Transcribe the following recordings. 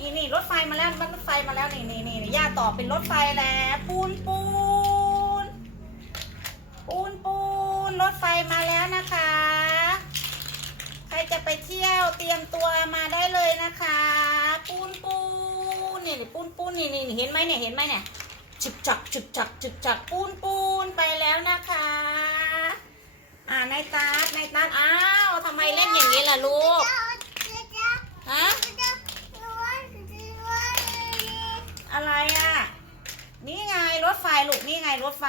นี่นี่รถไฟมาแล้วรถไฟมาแล้วนี่นี่นี่ย่าต่อเป็นรถไฟแล้วปูนปูนปูนปูนรถไฟมาแล้วนะคะ ใครจะไปเที่ยวเตรียมตัวมาได้เลยนะคะ ปูนปูนนี่นี่ปูนปูนนี่นี่เห็นไหมเนี่ยเห็นไหมเนี่ยจึกจักจึกจักจึกจักปูนปูนไปแล้วนะคะ อ่านายตาดนายตาดอ้าวทำไมเล่นอย่างนี้ล่ะลูกฮะอะไรอะ นี่ไงร ถไฟลูกนี่ไงรถไฟ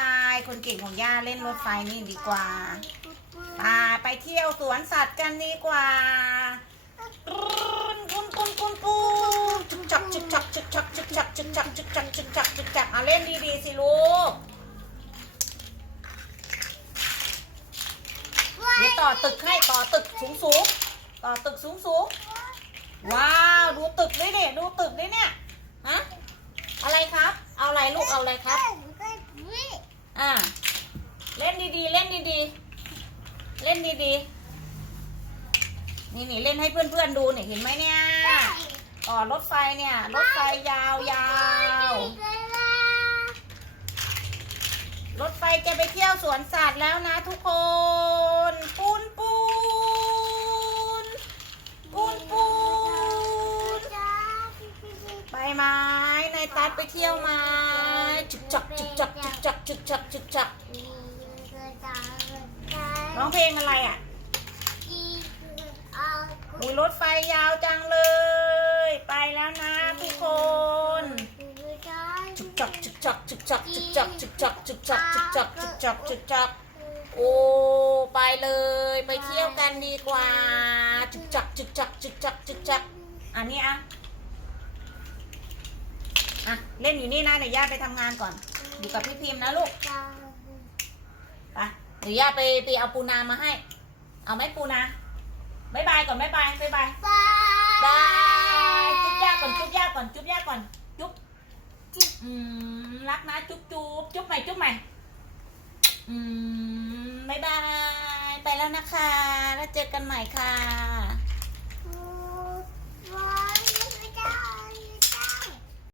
คนเก่งของย่าเล่นรถไฟนี่ดีกว่าไปไปเที่ยวสวนสัตว์กันดีกว่าปุ้นปุ้นปุ้นปุ้นจึกจักจึกจักจึกจักจึกจักจึกจักจึกจักจึกจักจึกจักเอาเล่นดีๆสิลูกเดี๋ยวต่อตึกให้ต่อตึกสูงสูงต่อตึกสูงสูงว้าว ดูตึกด้วยเนี่ยดูตึกด้วยเนี่ยฮะอะไรครับ เอาอะไรลูกเอาอะไรครับ อ่าเล่นดีๆ เล่นดีๆ เล่นดีๆ นี่นี่เล่นให้เพื่อนๆดูเนี่ยเห็นไหมเนี่ยต่อรถไฟเนี่ย รถไฟยาวๆรถไฟจะไปเที่ยวสวนสัตว์แล้วนะทุกคน ปูนปูนปูนปูนไปไหมนายตัดไปเที่ยวไหมจึกจักจึกจ กจึกจักจึกจักจึกจักร้องเพลงอะไรอะมีรถไฟยาวจังเลย ไปแล้วนะทุกคนจึกจักจึกจักจึกจักจึกจักจึกจักจึกจักจึกจักจึกจักจึกจักโอ้ไปเลย ไปเที่ยวกันดีกว่าจึกจักจึกจักจึกจักจึกจักอันนี้อะอะเล่นอยู่นี่นะเดี๋ยวย่าไปทำงานก่อน อยู่กับพี่พิมพ์นะลูกไปเดี๋ยวย่าไปไปเอาปูนามาให้ เอาไหมปูนาบายบายก่อนบายบายบายบายบายจุ๊บย่าก่อนจุ๊บย่าก่อนจุ๊บย่าก่อนจุ๊บอืมรักนะจุ๊บจุ๊บจุ๊บใหม่จุ๊บใหม่อืมบายบายไปแล้วนะคะ แล้วเจอกันใหม่ค่ะ